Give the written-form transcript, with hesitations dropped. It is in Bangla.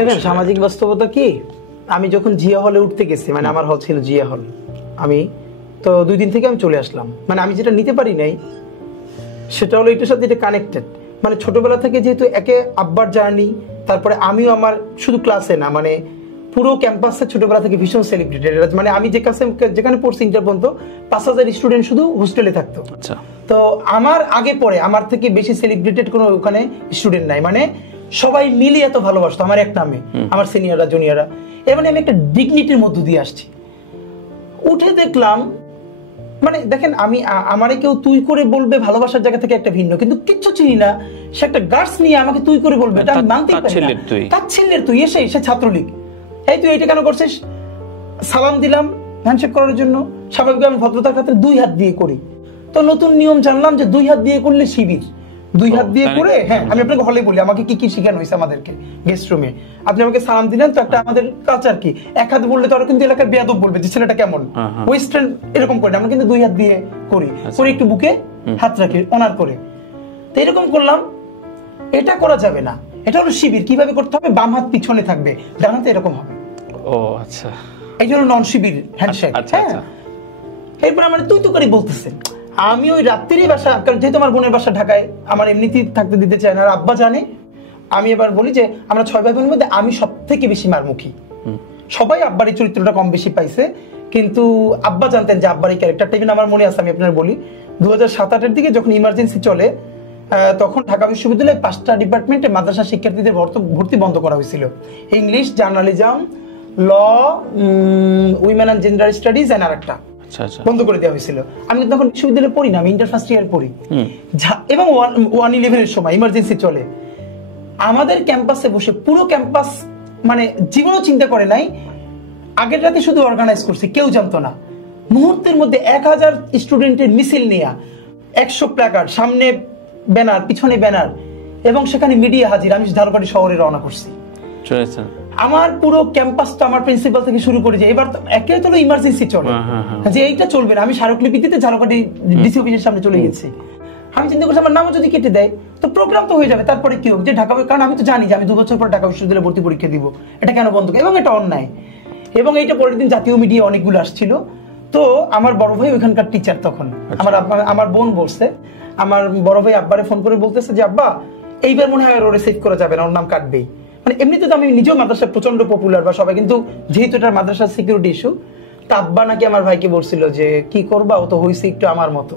দেখেন সামাজিক বাস্তবতা কি, আমি যখন জিয়া হলে উঠতে গেছি, মানে আমার হল ছিল জিয়া হল, আমি তো 2 দিন থেকে আমি চলে আসলাম। মানে আমি যেটা নিতে পারি নাই সেটা হলো এটার সাথে এটা কানেক্টেড। মানে ছোটবেলা থেকে যেহেতু একে আব্বার জার্নি, তারপরে আমিও আমার শুধু ক্লাসে না, মানে পুরো ক্যাম্পাসে ছোটবেলা থেকে ভীষণ সেলিব্রেটেড। মানে আমি যেখানে পড়ছি ইন্টার পর্যন্ত 5000 স্টুডেন্ট শুধু হোস্টেলে থাকতো। আচ্ছা, তো আমার আগে পরে আমার থেকে বেশি সেলিব্রেটেড কোনো ওখানে স্টুডেন্ট নাই। মানে সবাই মিলে এত ভালোবাসতো আমার এক নামে, আমার সিনিয়ররা জুনিয়ররা। এর মানে আমি একটা ডিগনিটির মধ্য দিয়ে আসছি। উঠে দেখলাম, মানে দেখেন আমি আমারে কেউ তুই করে বলবে ভালোবাসার জায়গা থেকে একটা ভিন্ন, কিন্তু কিচ্ছু চিনি না, সে একটা গার্ডস নিয়ে আমাকে তুই করে বলবে, এটা আমি মানতেই পারি না। তাচ্ছিল্যের তুই এসে সে ছাত্রলীগ, এই তুই এটা কেন করছিস? সালাম দিলাম হ্যান্ডশেক করার জন্য, স্বাভাবিক আমি ভদ্রতার খাতিরে 2 হাত দিয়ে করি। তো নতুন নিয়ম জানলাম যে 2 হাত দিয়ে করলে শিবির, 2 হাত দিয়ে করে। হ্যাঁ, আমি আপনাকে হলে বলি আমাকে কি কি শিখানো হয়েছে আমাদেরকে গেস্ট রুমে। আপনি আমাকে সালাম দিলেন তো একটা আমাদের কালচার কি, 1 হাত বললে তো ওরা কিন্তু এলাকার বেয়াদব বলবে যে ছেলেটা কেমন ওয়েস্টার্ন, এরকম করে আমরা কিন্তু 2 হাত দিয়ে করি, করে একটু বুকে হাত রাখি অনার করে। তো এরকম করলাম, এটা করা যাবে না, এটা হলো শিবির। কিভাবে করতে হবে? বাম হাত পিছনে থাকবে, ডান হাতে এরকম হবে। ও আচ্ছা, এই জন্য নন শিবির হ্যান্ডশেক। হ্যাঁ, এরপর আমার তুই তো করে বলতেছে। আমি ওই রাত্রিরই বাসা, কারণ যেহেতু আমার বোনের বাসা ঢাকায়, আমার এমনিতেই থাকতে দিতে চায় না, আর আব্বা জানে। আমি এবার বলি যে আমরা 6 ভাই বোনের মধ্যে আমি সব থেকে বেশি মারমুখী। সবাই আব্বার এই চরিত্রটা কম বেশি পাইছে, কিন্তু আব্বা জানতেন যে আব্বার এই ক্যারেক্টারটা। ইভেন আমার মনে আছে, আমি আপনার বলি 2007-08-এর দিকে যখন ইমার্জেন্সি চলে, তখন ঢাকা বিশ্ববিদ্যালয়ে 5টা ডিপার্টমেন্টে মাদ্রাসা শিক্ষার্থীদের ভর্তি বন্ধ করা হয়েছিল। English, journalism, law, women and gender studies and আরেকটা বন্ধ করে দেওয়া হয়েছিল। আমি তখন বিশ্ববিদ্যালয়ে পড়ি না, আমি ইন্টার ফার্স্ট ইয়ার পড়ি। এবং 1/11-এর সময় ইমার্জেন্সি চলে, আমাদের ক্যাম্পাসে বসে পুরো ক্যাম্পাস, মানে জীবনও চিন্তা করে নাই, আগের রাতে শুধু অর্গানাইজ করছি, কেউ জানতো না। মুহূর্তের মধ্যে 1000 স্টুডেন্টের মিছিল নেয়া, 100 প্ল্যাকার্ড, সামনে ব্যানার, পিছনে ব্যানার, এবং সেখানে মিডিয়া হাজির। আমি ঝালকাঠি শহরে রওনা করছি। আমার পুরো ক্যাম্পাসটা, আমার প্রিন্সিপাল থেকে শুরু করে, যে এবার তো একে তো ইমার্জেন্সি চলে, যে এইটা চলবে না। আমি স্মারকলিপি দিতে ঝালকাঠি ডিসি অফিসের সামনে চলে গেছি। আমি চিন্তা করছি আমার নামও যদি কেটে দেয় তো প্রোগ্রাম তো হয়ে যাবে, তারপরে কি হোক, যে ঢাকা, কারণ আমি তো জানি যে আমি 2 বছর পর ঢাকা বিশ্ববিদ্যালয়ে ভর্তি পরীক্ষা দিব, এটা কেন বন্ধ, এবং এটা অন্যায়। এবং এইটা পরের দিন জাতীয় মিডিয়া অনেকগুলো আসছিল। তো আমার বড় ভাই ওইখানকার টিচার, তখন আমার বোন বলছে, আমার বড় ভাই আব্বারে ফোন করে বলতেছে যে আব্বা এইবার মনে হয় ওরে সেভ করা যাবে না, ওর নাম কাটবেই। মানে এমনিতে তো আমি নিজেও মাদ্রাসা প্রচন্ড পপুলার বা সবাই, কিন্তু যেহেতু এটা মাদ্রাসার সিকিউরিটি ইস্যু, তা আব্বা নাকি আমার ভাইকে বলছিল যে কি করবা, ও তো হয়েছে একটু আমার মতো।